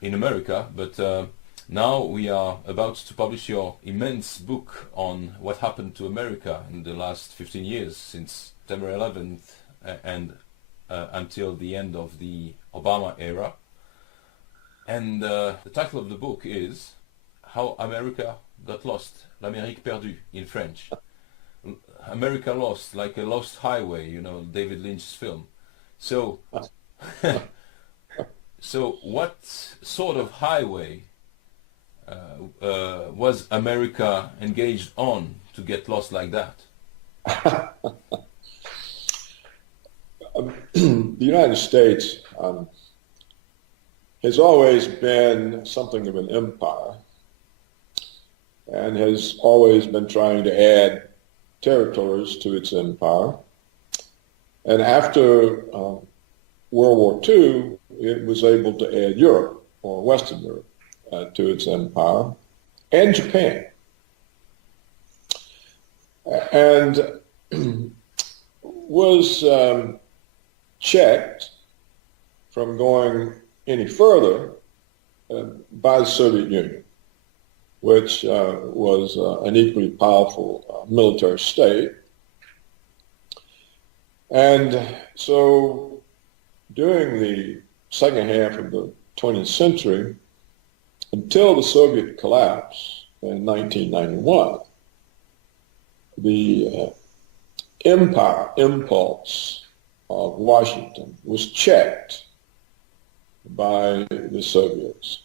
in America, but now we are about to publish your immense book on what happened to America in the last 15 years, since September 11th and until the end of the Obama era. And the title of the book is How America Got Lost, L'Amérique Perdue in French. America Lost, like a lost highway, David Lynch's film. So, so what sort of highway was America engaged on to get lost like that? The United States has always been something of an empire and has always been trying to add territories to its empire. And after World War II, it was able to add Europe, or Western Europe, to its empire, and Japan. And was checked from going any further by the Soviet Union, which was an equally powerful military state. And so during the second half of the 20th century, until the Soviet collapse in 1991, the empire impulse of Washington was checked by the Soviets.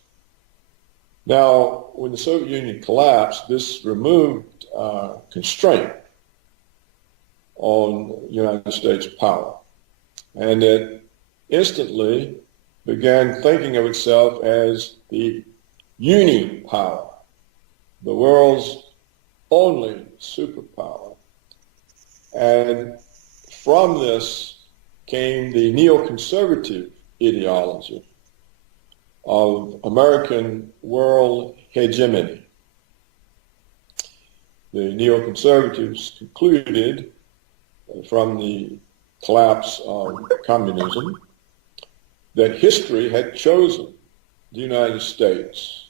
Now, when the Soviet Union collapsed, this removed constraint on United States power. And it instantly began thinking of itself as the uni-power, the world's only superpower. And from this came the neoconservative ideology of American world hegemony. The neoconservatives concluded from the collapse of communism that history had chosen the United States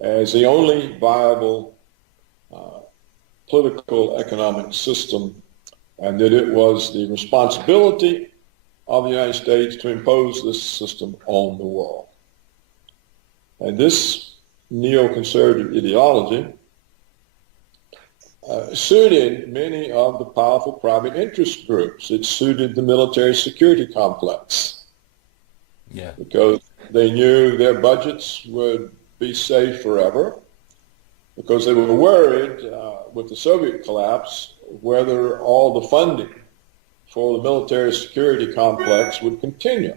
as the only viable political economic system, and that it was the responsibility of the United States to impose this system on the world. And this neoconservative ideology suited many of the powerful private interest groups. It suited the military security complex. Yeah. Because they knew their budgets would be safe forever, because they were worried with the Soviet collapse whether all the funding for the military security complex would continue.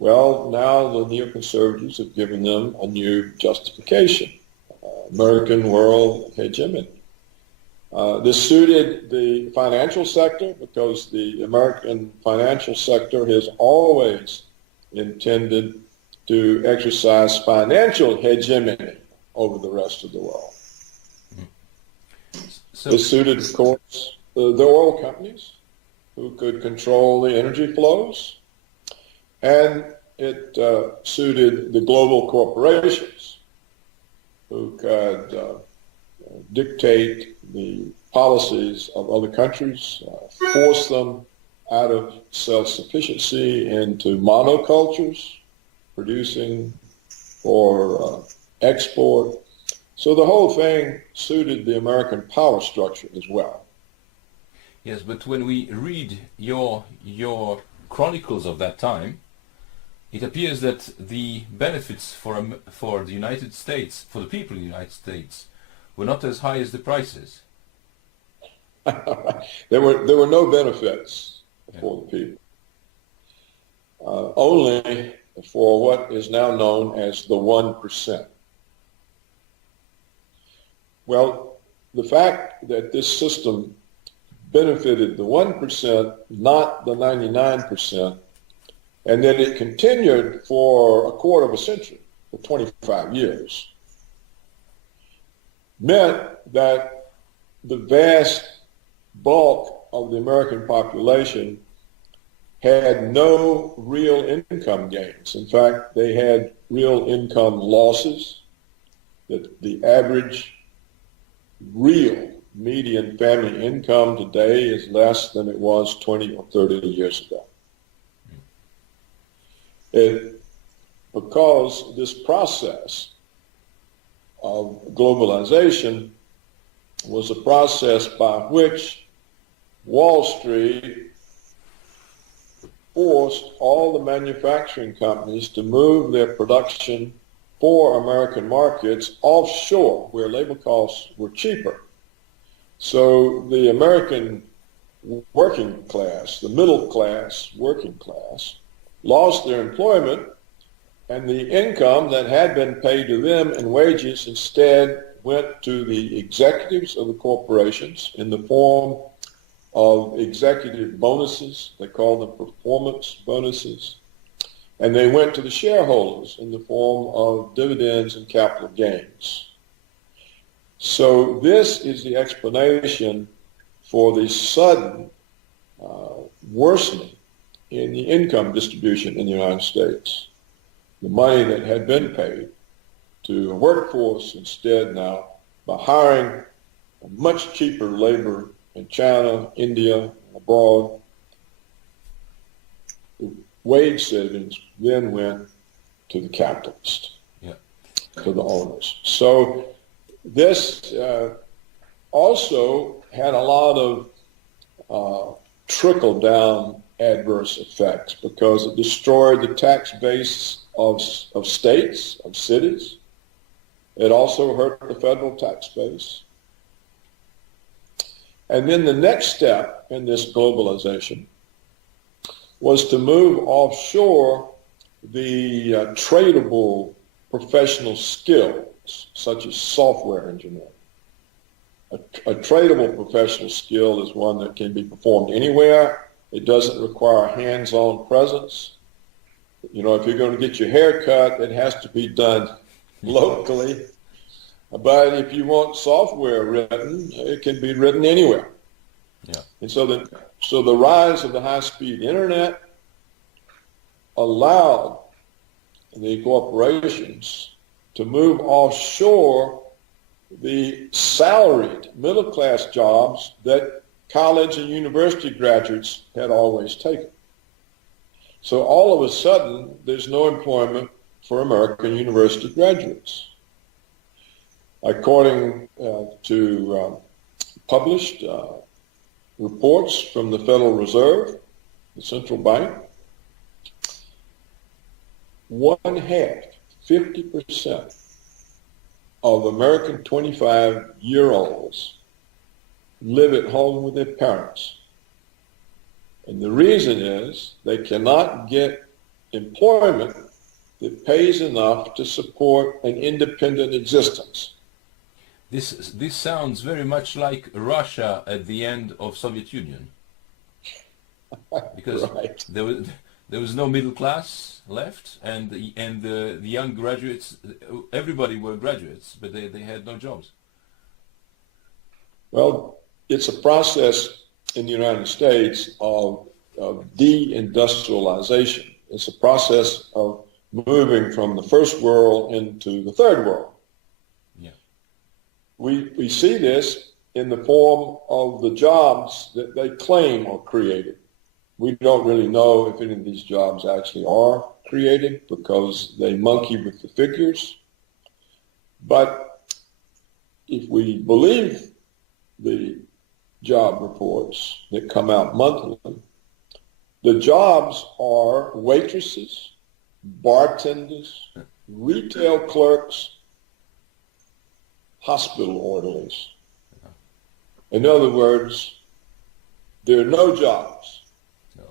Well, now the neoconservatives have given them a new justification, American world hegemony. This suited the financial sector because the American financial sector has always intended to exercise financial hegemony over the rest of the world. So, this suited, of course, the oil companies who could control the energy flows, and it suited the global corporations who could dictate the policies of other countries, force them out of self-sufficiency into monocultures, producing for export. So the whole thing suited the American power structure as well. yes, but when we read your chronicles of that time, it appears that the benefits for the United States, for the people in the United States, were not as high as the prices. There were no benefits for the people. Only for what is now known as the 1%. Well, the fact that this system benefited the 1%, not the 99%, and that it continued for a quarter of a century, for 25 years, meant that the vast bulk of the American population had no real income gains. In fact, they had real income losses. That the average real median family income today is less than it was 20 or 30 years ago. Because this process of globalization was a process by which Wall Street forced all the manufacturing companies to move their production for American markets offshore, where labor costs were cheaper. So the American working class, the middle class, working class, lost their employment, and the income that had been paid to them in wages instead went to the executives of the corporations in the form of executive bonuses. They call them performance bonuses. And they went to the shareholders in the form of dividends and capital gains. So this is the explanation for the sudden worsening in the income distribution in the United States. The money that had been paid to a workforce instead now, by hiring much cheaper labor in China, India, abroad, the wage savings then went to the capitalists, to the owners. So this also had a lot of trickle-down adverse effects because it destroyed the tax base of states, of cities. It also hurt the federal tax base. And then the next step in this globalization was to move offshore the tradable professional skills, such as software engineering. A tradable professional skill is one that can be performed anywhere. It doesn't require hands-on presence. You know, if you're going to get your hair cut, it has to be done locally. But if you want software written, it can be written anywhere. Yeah. And so the rise of the high-speed internet allowed the corporations to move offshore the salaried middle-class jobs that college and university graduates had always taken. So all of a sudden, there's no employment for American university graduates. According to published reports from the Federal Reserve, the central bank, 50% of American 25-year-olds live at home with their parents. And the reason is they cannot get employment that pays enough to support an independent existence. This sounds very much like Russia at the end of Soviet Union, because right. there was no middle class left, and the young graduates, everybody were graduates, but they had no jobs. Well, it's a process in the United States of deindustrialization. It's a process of moving from the first world into the third world. Yeah. We see this in the form of the jobs that they claim are created. We don't really know if any of these jobs actually are created because they monkey with the figures. But if we believe the job reports that come out monthly, the jobs are waitresses, bartenders, retail clerks, hospital orderlies. In other words, there are no jobs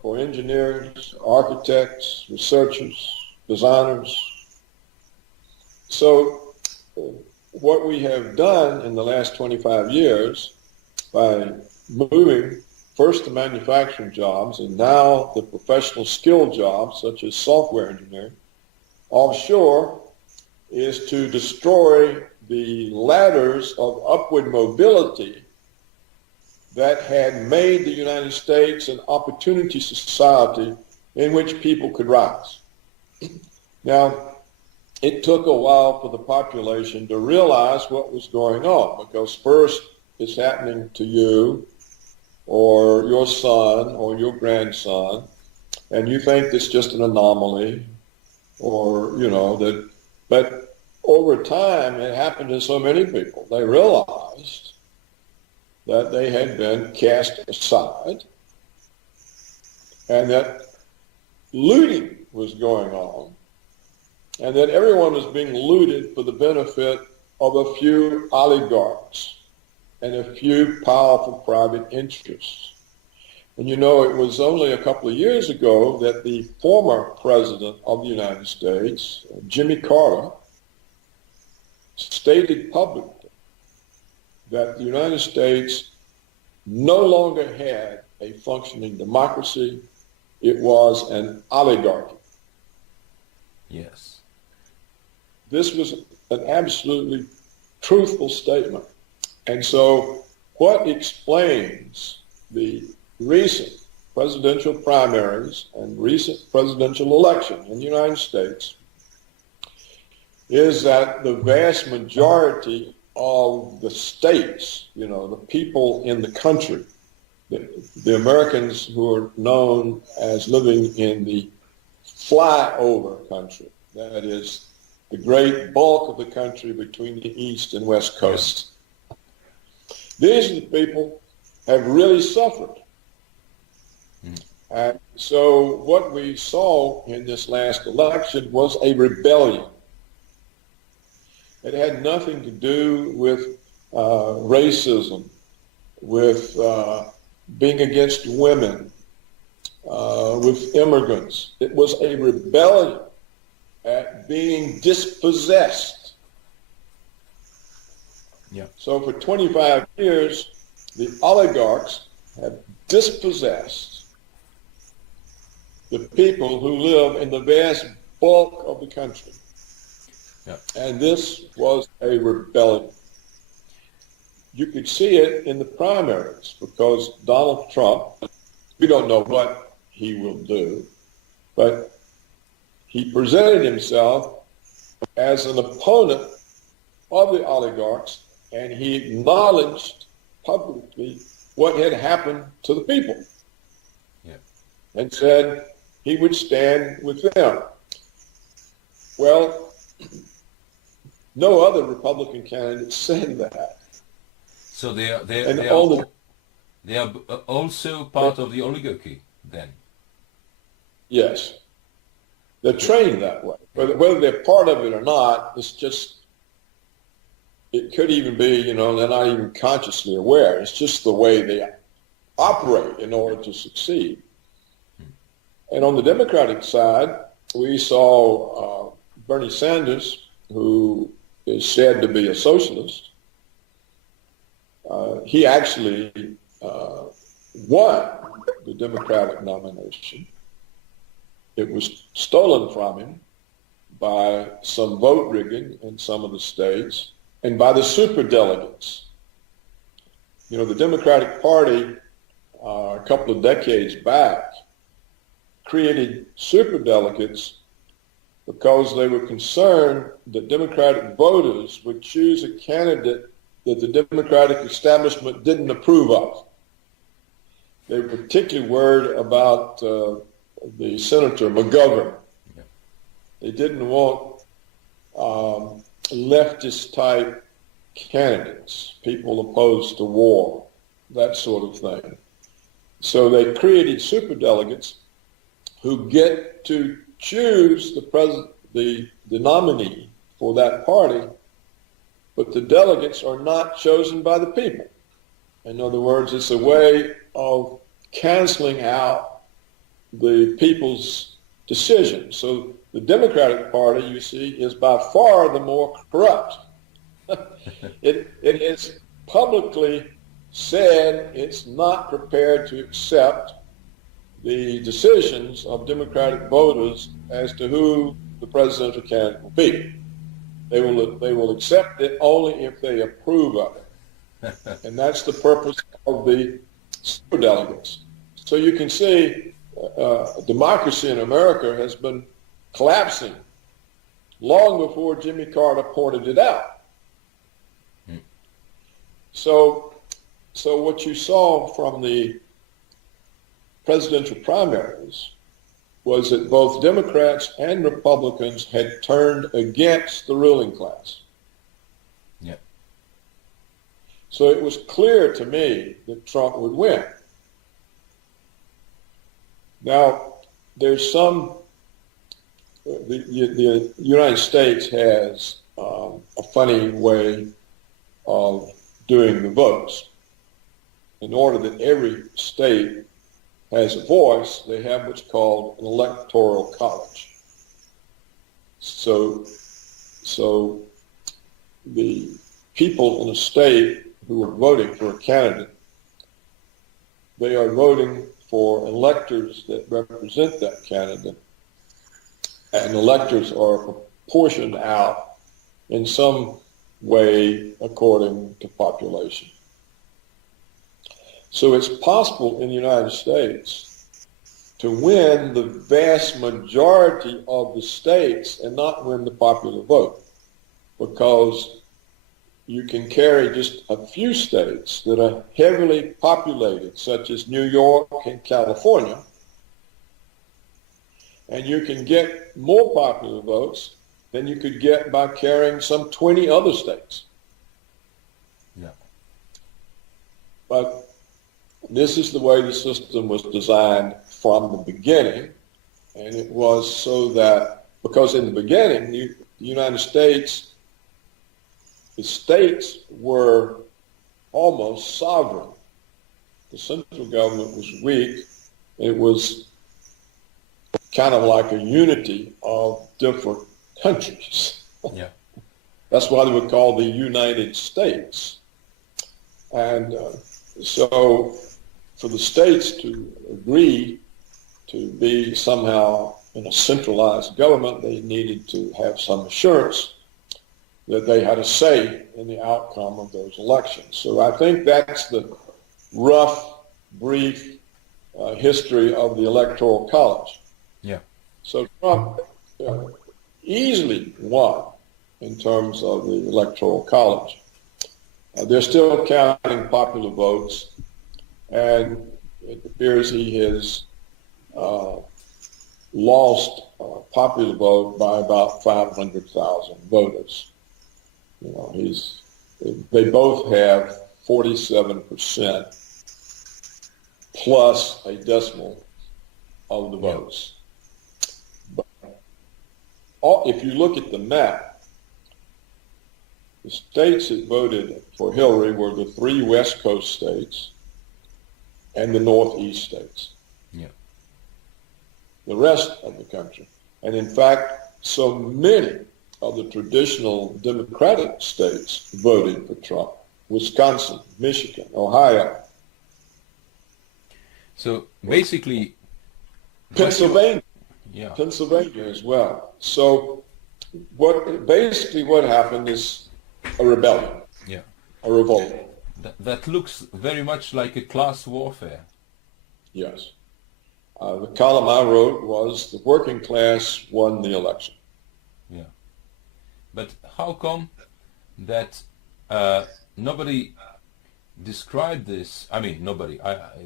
for engineers, architects, researchers, designers. So what we have done in the last 25 years by moving first the manufacturing jobs and now the professional skill jobs such as software engineering offshore is to destroy the ladders of upward mobility that had made the United States an opportunity society in which people could rise. Now, it took a while for the population to realize what was going on, because first it's happening to you or your son or your grandson, and you think it's just an anomaly, or, that, but over time it happened to so many people. They realized that they had been cast aside and that looting was going on, and that everyone was being looted for the benefit of a few oligarchs and a few powerful private interests. And it was only a couple of years ago that the former president of the United States, Jimmy Carter, stated publicly that the United States no longer had a functioning democracy. It was an oligarchy. Yes. This was an absolutely truthful statement. And so what explains the recent presidential primaries and recent presidential election in the United States is that the vast majority of the states, the people in the country, the Americans who are known as living in the flyover country, that is the great bulk of the country between the East and West Coast. These are the people have really suffered. And so what we saw in this last election was a rebellion. It had nothing to do with racism, with being against women, with immigrants. It was a rebellion at being dispossessed. Yeah. So for 25 years, the oligarchs have dispossessed the people who live in the vast bulk of the country. Yeah. And this was a rebellion. You could see it in the primaries, because Donald Trump, we don't know what he will do, but he presented himself as an opponent of the oligarchs, and he acknowledged publicly what had happened to the people. Yeah. And said he would stand with them. Well, no other Republican candidate said that. So they are also part of the oligarchy then. Yes, they're trained that way. Whether they're part of it or not, it's just, it could even be, they're not even consciously aware. It's just the way they operate in order to succeed. And on the Democratic side, we saw Bernie Sanders, who is said to be a socialist. He actually won the Democratic nomination. It was stolen from him by some vote rigging in some of the states and by the superdelegates. The Democratic Party, a couple of decades back, created superdelegates because they were concerned that Democratic voters would choose a candidate that the Democratic establishment didn't approve of. They were particularly worried about the Senator McGovern. Yeah. They didn't want leftist-type candidates, people opposed to war, that sort of thing. So they created superdelegates who get to choose the nominee for that party, but the delegates are not chosen by the people. In other words, it's a way of canceling out the people's decision. So the Democratic Party, you see, is by far the more corrupt. It has publicly said it's not prepared to accept the decisions of Democratic voters as to who the presidential candidate will be. They will accept it only if they approve of it. And that's the purpose of the superdelegates. So you can see democracy in America has been collapsing long before Jimmy Carter pointed it out. So what you saw from the presidential primaries was that both Democrats and Republicans had turned against the ruling class. Yeah. So it was clear to me that Trump would win. Now, there's the United States has a funny way of doing the votes. In order that every state has a voice, they have what's called an electoral college. So the people in a state who are voting for a candidate, they are voting for electors that represent that candidate, and electors are proportioned out in some way according to population. So it's possible in the United States to win the vast majority of the states and not win the popular vote, because you can carry just a few states that are heavily populated, such as New York and California, and you can get more popular votes than you could get by carrying some 20 other states. Yeah. But this is the way the system was designed from the beginning, and it was so that, because in the beginning, the United States, the states were almost sovereign. The central government was weak. It was kind of like a unity of different countries. Yeah. That's why they were called the United States. And so for the states to agree to be somehow in a centralized government, they needed to have some assurance that they had a say in the outcome of those elections. So I think that's the rough, brief history of the Electoral College. Yeah. So Trump easily won in terms of the Electoral College. They're still counting popular votes, and it appears he has lost popular vote by about 500,000 voters. You know, they both have 47% plus a decimal of the votes. But if you look at the map, the states that voted for Hillary were the 3 West Coast states and the Northeast states. Yeah. The rest of the country. And in fact, so many of the traditional Democratic states voted for Trump. Wisconsin, Michigan, Ohio. So basically... Pennsylvania. Yeah. Pennsylvania as well. So what happened is a rebellion. Yeah. A revolt. That looks very much like a class warfare. Yes. The column I wrote was the working class won the election. Yeah. But how come that nobody described this? I mean, nobody.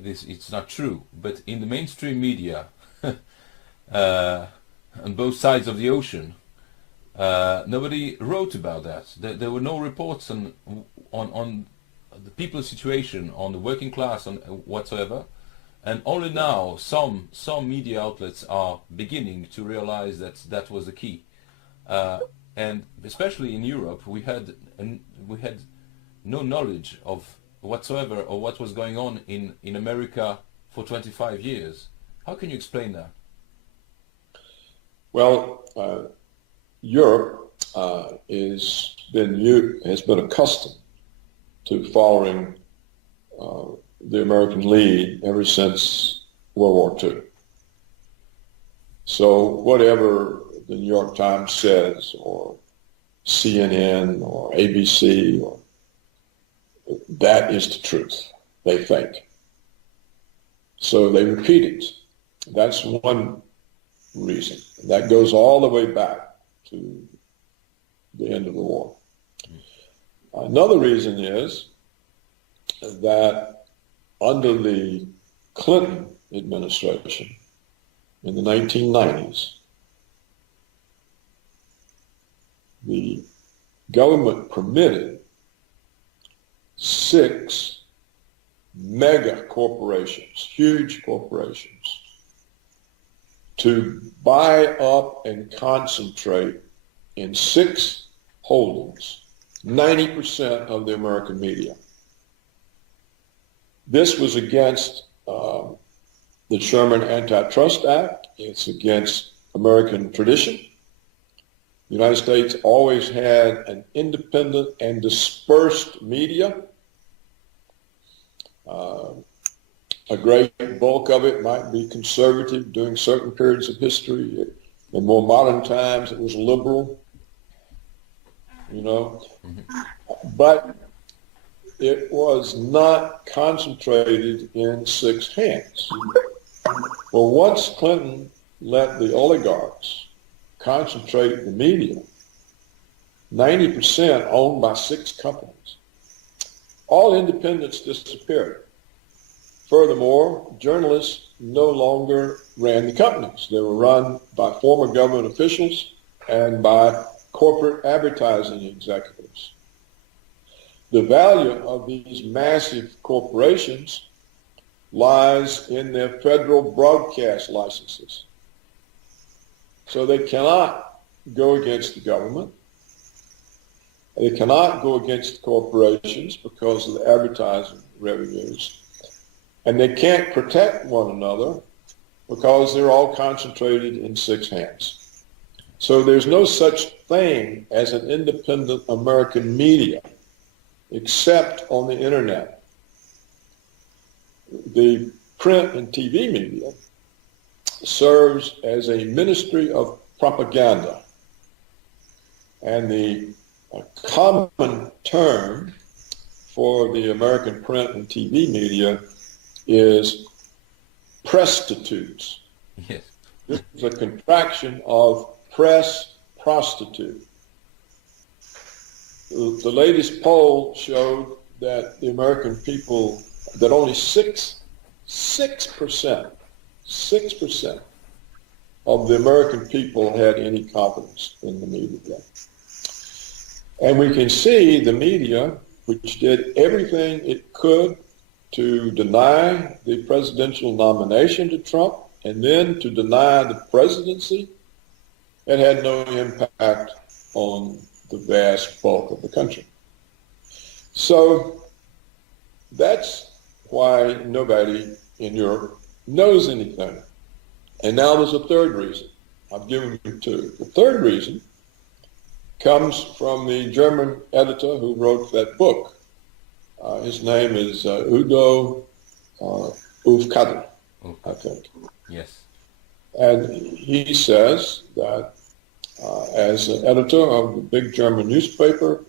It's not true. But in the mainstream media, on both sides of the ocean, nobody wrote about that. There were no reports on the people's situation, on the working class, on whatsoever. And only now some media outlets are beginning to realize that was the key. And especially in Europe, we had no knowledge of whatsoever of what was going on in America for 25 years. How can you explain that? Well, Europe has been accustomed to following the American lead ever since World War II. So whatever the New York Times says, or CNN, or ABC, or that is the truth, they think. So they repeat it. That's one reason. That goes all the way back to the end of the war. Another reason is that under the Clinton administration in the 1990s, the government permitted 6 mega corporations, huge corporations, to buy up and concentrate in 6 holdings 90% of the American media. This was against the Sherman Antitrust Act. It's against American tradition. The United States always had an independent and dispersed media. A great bulk of it might be conservative during certain periods of history. In more modern times, it was liberal, But it was not concentrated in 6 hands. Well, once Clinton let the oligarchs concentrate the media, 90% owned by 6 companies, all independence disappeared. Furthermore, journalists no longer ran the companies. They were run by former government officials and by corporate advertising executives. The value of these massive corporations lies in their federal broadcast licenses. So they cannot go against the government. They cannot go against corporations because of the advertising revenues. And they can't protect one another because they're all concentrated in 6 hands. So there's no such thing as an independent American media except on the internet. The print and TV media serves as a ministry of propaganda. And the common term for the American print and TV media is prostitutes. Yes. This is a contraction of press prostitute. The latest poll showed that the American people, that only 6% of the American people had any confidence in the media. And we can see the media, which did everything it could to deny the presidential nomination to Trump and then to deny the presidency, it had no impact on the vast bulk of the country. So that's why nobody in Europe knows anything. And now there's a third reason. I've given you 2. The third reason comes from the German editor who wrote that book. His name is Udo Aufkadr, I think. Yes. And he says that as an editor of the big German newspaper,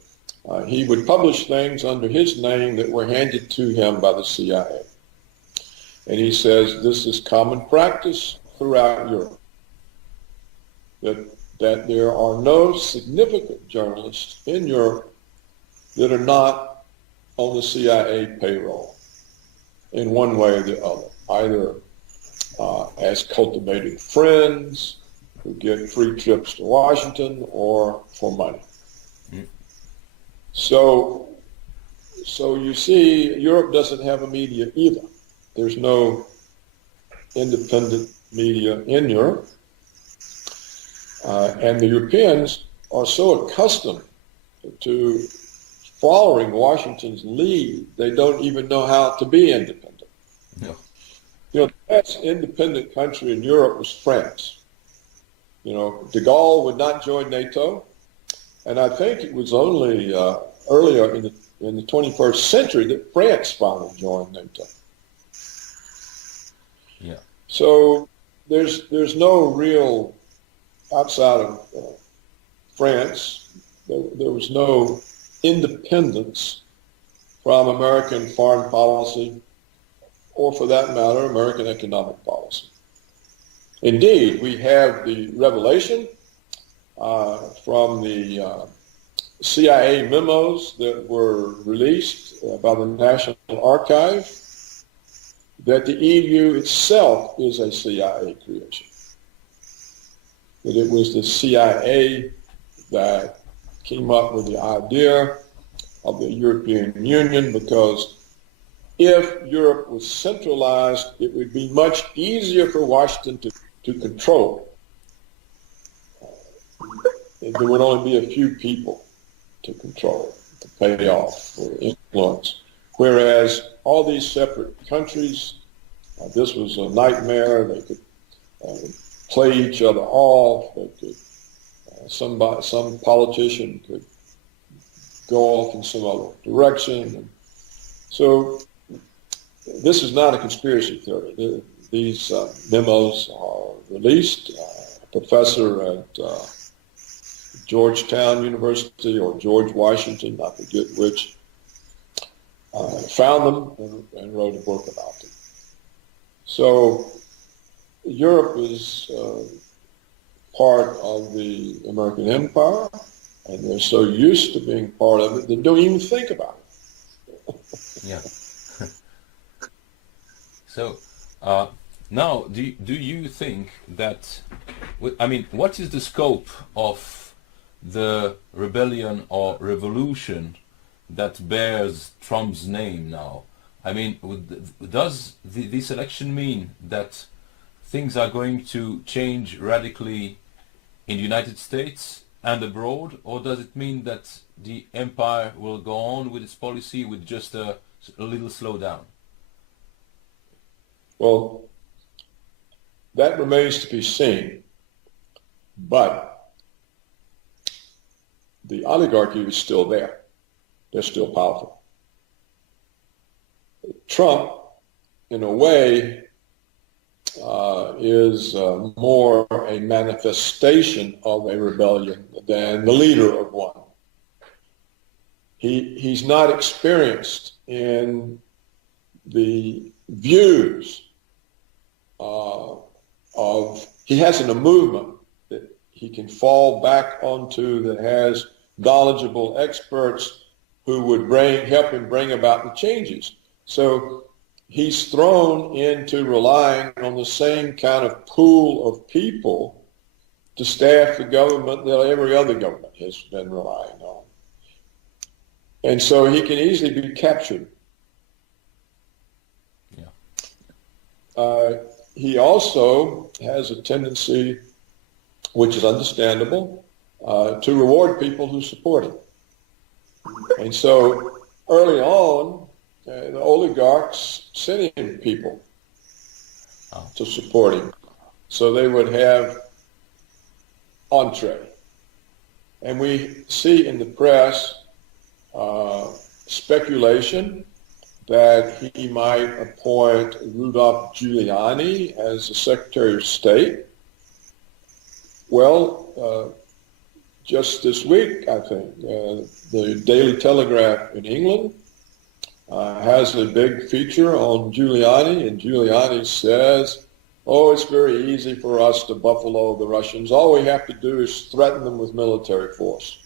he would publish things under his name that were handed to him by the CIA. And he says this is common practice throughout Europe, that there are no significant journalists in Europe that are not on the CIA payroll in one way or the other, either as cultivated friends who get free trips to Washington or for money. Mm. So you see, Europe doesn't have a media either. There's no independent media in Europe. And the Europeans are so accustomed to following Washington's lead, they don't even know how to be independent. No. The best independent country in Europe was France. De Gaulle would not join NATO, and I think it was only earlier in the 21st century that France finally joined NATO. Yeah. So there's no real, outside of France, there was no independence from American foreign policy, or for that matter, American economic policy. Indeed, we have the revelation from the CIA memos that were released by the National Archive that the EU itself is a CIA creation. That it was the CIA that came up with the idea of the European Union, because if Europe was centralized, it would be much easier for Washington to control. There would only be a few people to control, to pay off, for influence. Whereas all these separate countries, this was a nightmare. They could play each other off. They could, some politician could go off in some other direction. And so this is not a conspiracy theory. These memos are released. A professor at Georgetown University or George Washington, I forget which, found them and wrote a book about them. So Europe is part of the American empire, and they're so used to being part of it, they don't even think about it. Yeah. So now, do you think that, I mean, what is the scope of the rebellion or revolution that bears Trump's name now? I mean, does this election mean that things are going to change radically in the United States and abroad, or does it mean that the empire will go on with its policy with just a little slowdown? Well, that remains to be seen, but the oligarchy is still there. They're still powerful. Trump, in a way, is more a manifestation of a rebellion than the leader of one. He's not experienced in the views he hasn't a movement that he can fall back onto that has knowledgeable experts who would help him bring about the changes. So he's thrown into relying on the same kind of pool of people to staff the government that every other government has been relying on. And so he can easily be captured. Yeah. He also has a tendency, which is understandable, to reward people who support him. And so early on, the oligarchs sent in people to support him. So they would have entree. And we see in the press speculation that he might appoint Rudolph Giuliani as the Secretary of State. Well, just this week, I think, the Daily Telegraph in England has a big feature on Giuliani, and Giuliani says, oh, it's very easy for us to buffalo the Russians. All we have to do is threaten them with military force.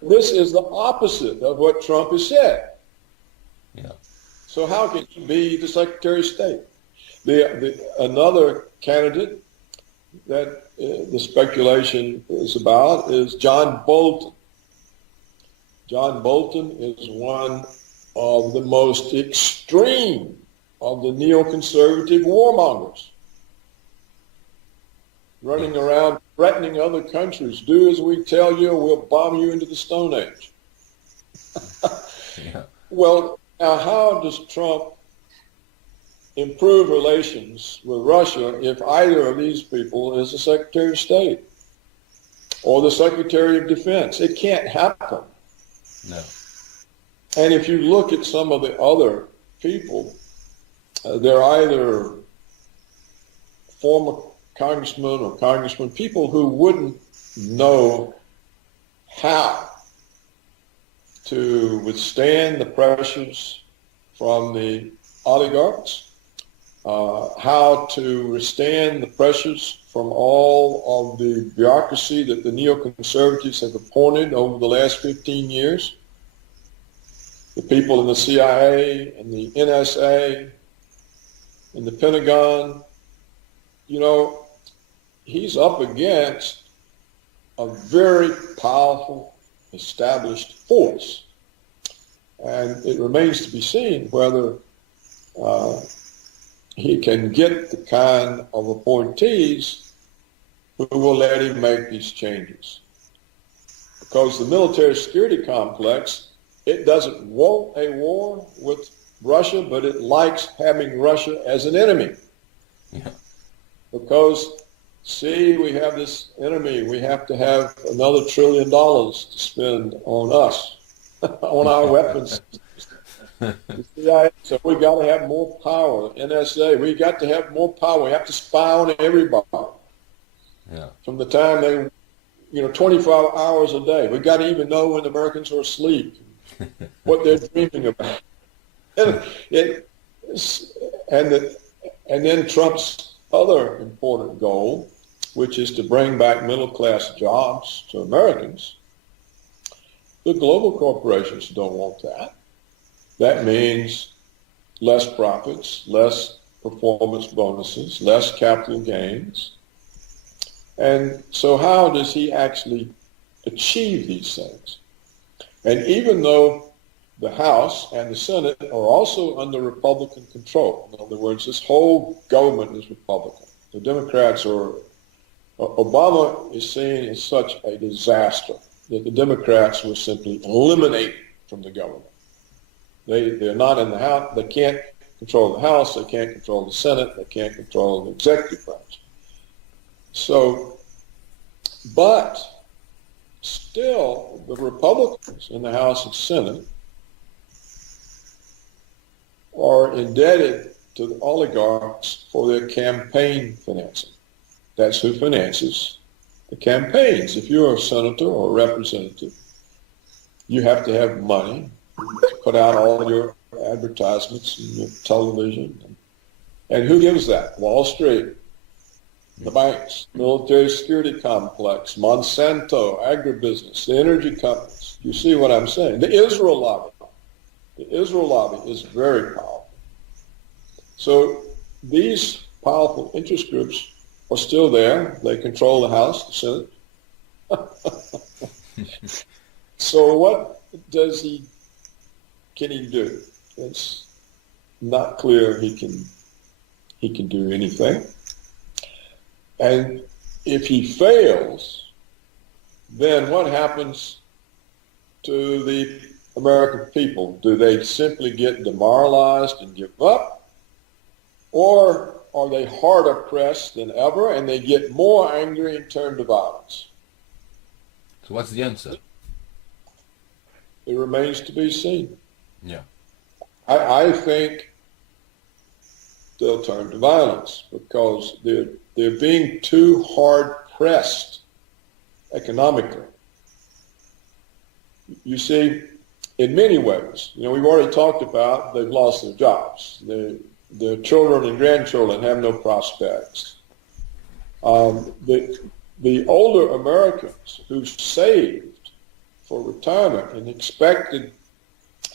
This is the opposite of what Trump has said. Yeah. So how can he be the Secretary of State? Another candidate that the speculation is about is John Bolton. John Bolton is one of the most extreme of the neoconservative warmongers, running around threatening other countries. Do as we tell you, we'll bomb you into the Stone Age. Yeah. Well, now how does Trump improve relations with Russia if either of these people is the Secretary of State or the Secretary of Defense? It can't happen. No. And if you look at some of the other people, they're either former congressmen or congressmen, people who wouldn't know how to withstand the pressures from the oligarchs, how to withstand the pressures from all of the bureaucracy that the neoconservatives have appointed over the last 15 years, the people in the CIA and the NSA and the Pentagon. You know, he's up against a very powerful, established force. And it remains to be seen whether he can get the kind of appointees who will let him make these changes. Because the military security complex, it doesn't want a war with Russia, but it likes having Russia as an enemy. Yeah. Because, see, we have this enemy. We have to have another $1 trillion to spend on us, on our weapons. So we got to have more power. NSA, we got to have more power. We have to spy on everybody. Yeah. From the time they, 24 hours a day. We got to even know when the Americans are asleep, what they're dreaming about. And then Trump's other important goal, which is to bring back middle-class jobs to Americans. The global corporations don't want that. That means less profits, less performance bonuses, less capital gains. And so how does he actually achieve these things? And even though the House and the Senate are also under Republican control, in other words, this whole government is Republican. The Democrats are, Obama is seen as such a disaster that the Democrats will simply eliminate from the government. They're not in the House. They can't control the House. They can't control the Senate. They can't control the executive branch. So, but still, the Republicans in the House and Senate are indebted to the oligarchs for their campaign financing. That's who finances the campaigns. If you're a senator or a representative, you have to have money to put out all your advertisements and your television. And who gives that? Wall Street, the banks, military security complex, Monsanto, agribusiness, the energy companies. You see what I'm saying? The Israel lobby. The Israel lobby is very powerful. So these powerful interest groups are still there. They control the House, the Senate. So what can he do? It's not clear he can do anything. And if he fails, then what happens to the American people? Do they simply get demoralized and give up? Or are they harder pressed than ever and they get more angry and turn to violence? So what's the answer? It remains to be seen. Yeah. I think they'll turn to violence because they're being too hard pressed economically. You see, in many ways, we've already talked about they've lost their jobs. Their children and grandchildren have no prospects. The older Americans who saved for retirement and expected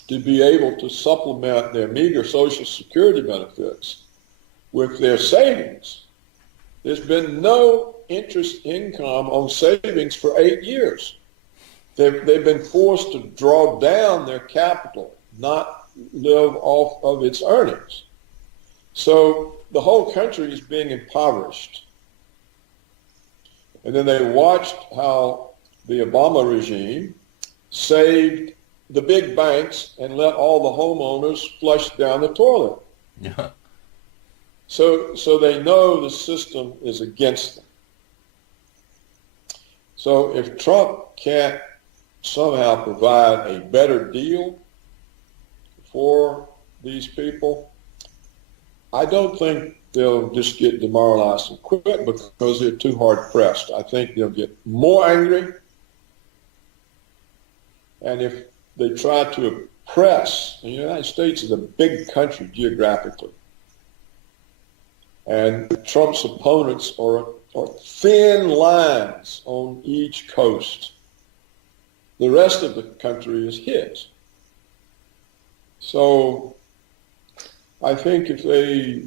to be able to supplement their meager Social Security benefits with their savings, there's been no interest income on savings for 8 years. They've been forced to draw down their capital, not live off of its earnings. So the whole country is being impoverished. And then they watched how the Obama regime saved the big banks and let all the homeowners flush down the toilet. Yeah. So they know the system is against them. So if Trump can't somehow provide a better deal for these people, I don't think they'll just get demoralized and quit because they're too hard pressed. I think they'll get more angry. And they try to oppress. The United States is a big country geographically. And Trump's opponents are thin lines on each coast. The rest of the country is his. So I think if they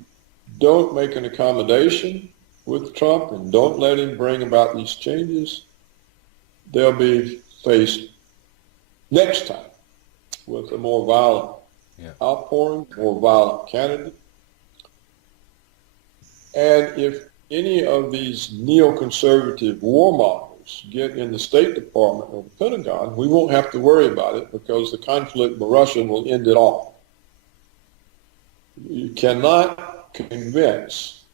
don't make an accommodation with Trump and don't let him bring about these changes, they'll be faced next time with a more violent outpouring, more violent candidate. And if any of these neoconservative warmongers get in the State Department or the Pentagon, we won't have to worry about it because the conflict with Russia will end it all. You cannot convince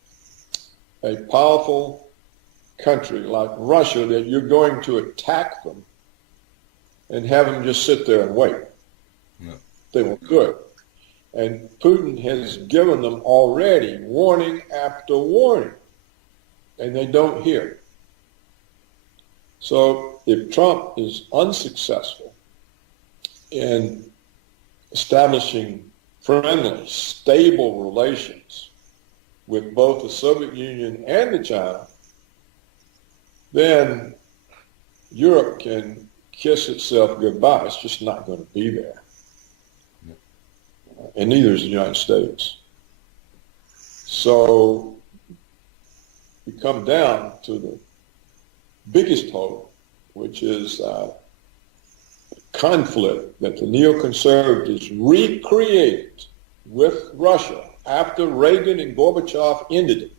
a powerful country like Russia that you're going to attack them and have them just sit there and wait. No. They won't do it. And Putin has given them already warning after warning, and they don't hear. So if Trump is unsuccessful in establishing friendly, stable relations with both the Soviet Union and the China, then Europe can kiss itself goodbye. It's just not going to be there. And neither is the United States. So we come down to the biggest hope, which is conflict that the neoconservatives recreated with Russia after Reagan and Gorbachev ended it.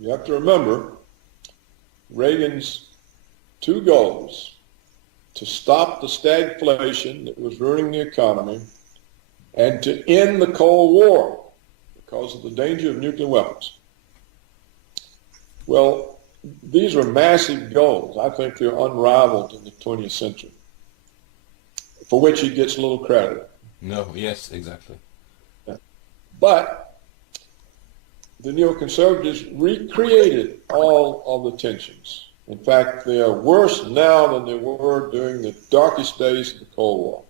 You have to remember Reagan's two goals: to stop the stagflation that was ruining the economy and to end the Cold War because of the danger of nuclear weapons. Well, these are massive goals. I think they're unrivaled in the 20th century, for which he gets a little credit. No, yes, exactly. But the neoconservatives recreated all of the tensions. In fact, they are worse now than they were during the darkest days of the Cold War.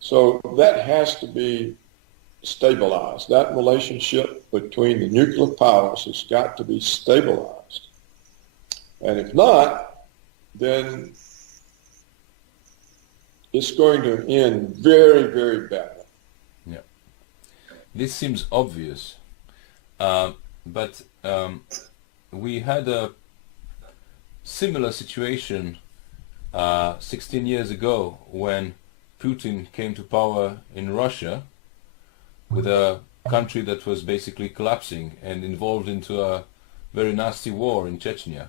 So that has to be stabilized. That relationship between the nuclear powers has got to be stabilized. And if not, then it's going to end very, very badly. Yeah. This seems obvious, but we had a similar situation 16 years ago when Putin came to power in Russia with a country that was basically collapsing and involved into a very nasty war in Chechnya.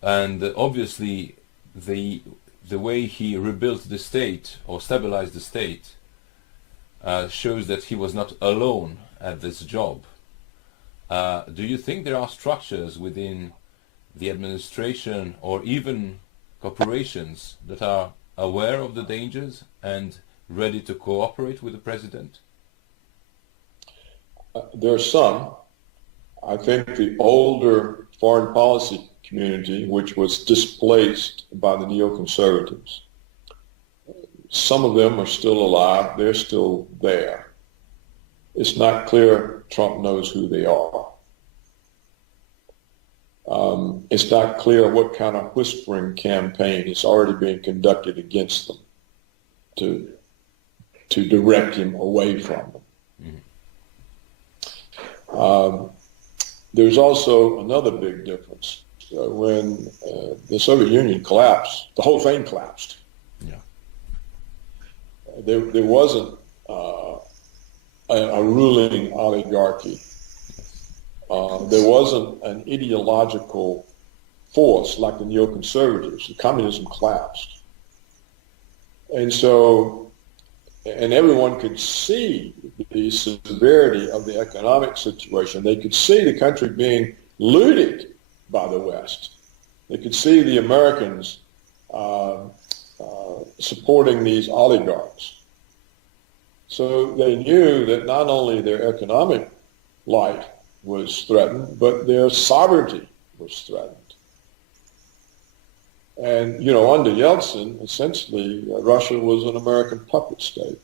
And obviously the way he rebuilt the state or stabilized the state shows that he was not alone at this job. Do you think there are structures within the administration or even corporations that are aware of the dangers and ready to cooperate with the president? There are some. I think the older foreign policy community, which was displaced by the neoconservatives, some of them are still alive. They're still there. It's not clear Trump knows who they are. It's not clear what kind of whispering campaign is already being conducted against them to direct him away from them. Mm-hmm. There's also another big difference. When the Soviet Union collapsed, the whole thing collapsed. Yeah. There wasn't a ruling oligarchy. There wasn't an ideological force like the neoconservatives. The communism collapsed. And so, and everyone could see the severity of the economic situation. They could see the country being looted by the West. They could see the Americans supporting these oligarchs. So they knew that not only their economic life was threatened, but their sovereignty was threatened. And, you know, under Yeltsin, essentially, Russia was an American puppet state.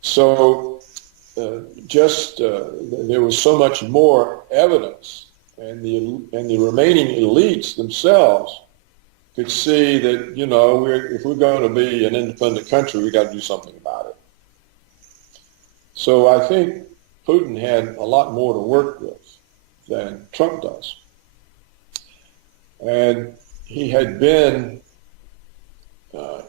So there was so much more evidence, and the remaining elites themselves could see that, you know, if we're going to be an independent country, we got to do something about it. So I think Putin had a lot more to work with than Trump does. And he had been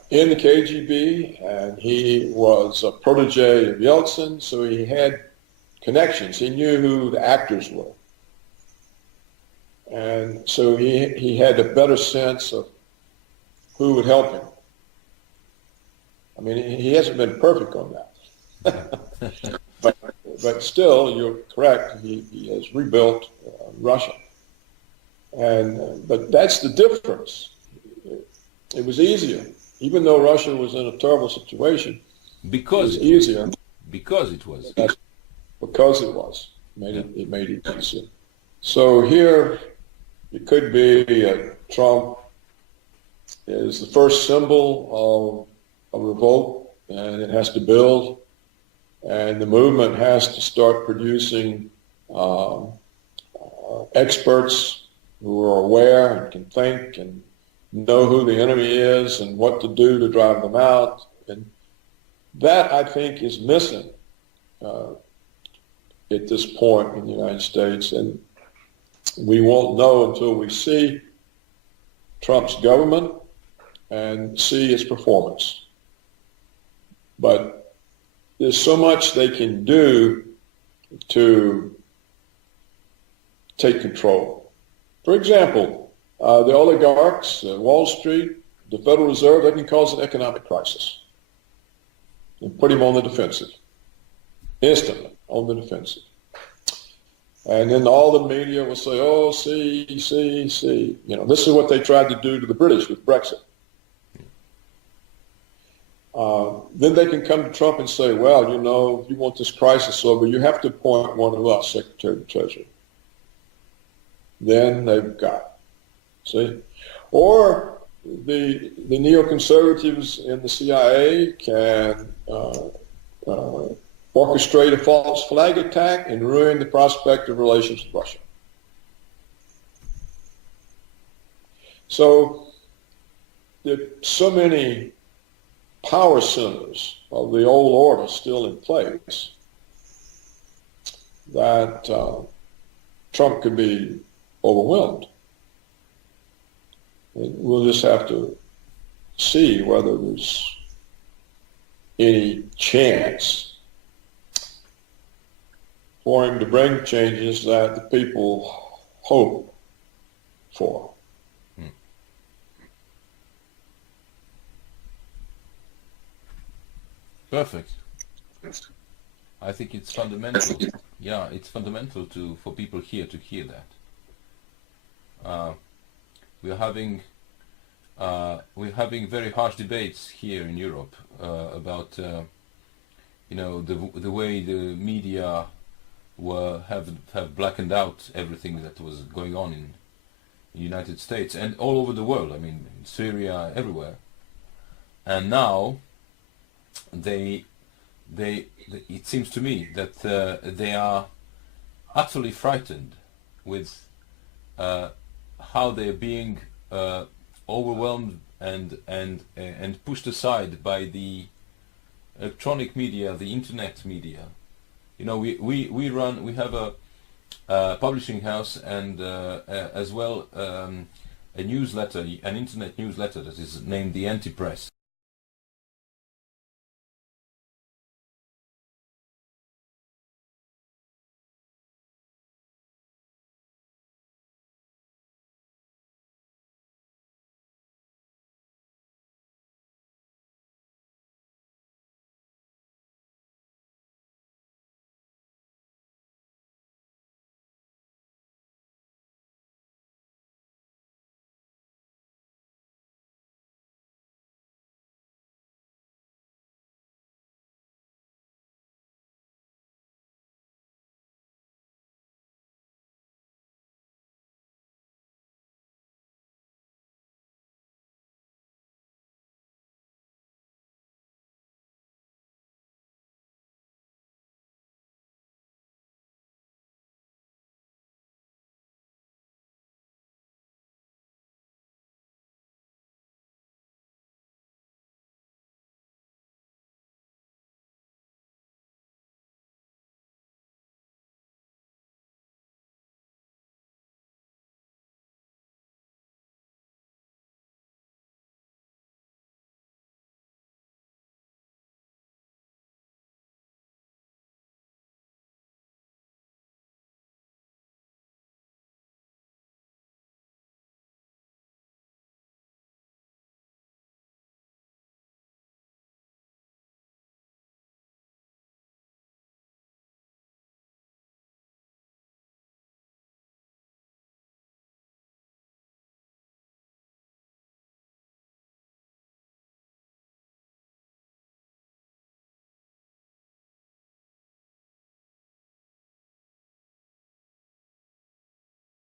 in the KGB, and he was a protege of Yeltsin, so he had connections. He knew who the actors were. And so he had a better sense of who would help him. I mean, he hasn't been perfect on that. but still, you're correct, he has rebuilt Russia. But that's the difference. It was easier. Even though Russia was in a terrible situation, it was easier. Because it was. Because it was. It made it easier. So here, it could be Trump is the first symbol of a revolt, and it has to build, and the movement has to start producing experts who are aware and can think and know who the enemy is and what to do to drive them out. And that, I think, is missing at this point in the United States. And we won't know until we see Trump's government and see its performance. But there's so much they can do to take control. For example, the oligarchs, Wall Street, the Federal Reserve, they can cause an economic crisis and put him on the defensive, instantly on the defensive. And then all the media will say, oh, see. You know, this is what they tried to do to the British with Brexit. Then they can come to Trump and say, well, you know, if you want this crisis over, you have to appoint one of us Secretary of the Treasury. Then they've got it. See? Or the neoconservatives in the CIA can orchestrate a false flag attack and ruin the prospect of relations with Russia. So there are so many power centers of the old order still in place that Trump could be overwhelmed. And we'll just have to see whether there's any chance for him to bring changes that the people hope for. Perfect. I think it's fundamental. Yeah, it's fundamental for people here to hear that. We're having very harsh debates here in Europe about you know, the way the media have blackened out everything that was going on in the United States and all over the world. I mean, in Syria, everywhere. And now it seems to me that they are utterly frightened with how they're being overwhelmed and pushed aside by the electronic media, the internet media. You know, we have a publishing house and as well a newsletter, an internet newsletter that is named The Anti-Press.